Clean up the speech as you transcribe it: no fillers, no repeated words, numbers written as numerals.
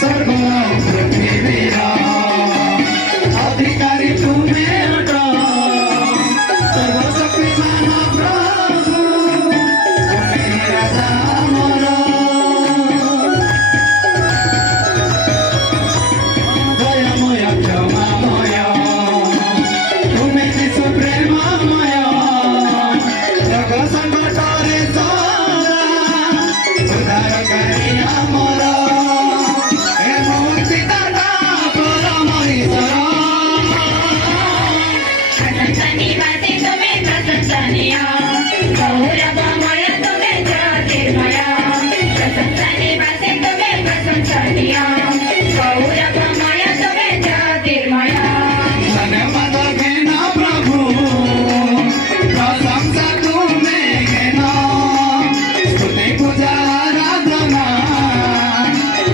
सर्व पृथ्वीरा अधिकारी तुम्हें सर्वशक्तिमान प्रभु तुम्हें राजा मोर दयामय क्षमामय तुम्हें शिशु प्रेममय जग संकटरे सारा उद्धारकारी अमर हे मुक्तिदाता परम ईश्वर निवासी तुम्हें प्रशंसनीय गौरवमय तुम्हें ज्योतिर्मय प्रशंसा निवासी तुम्हें प्रशंसनीय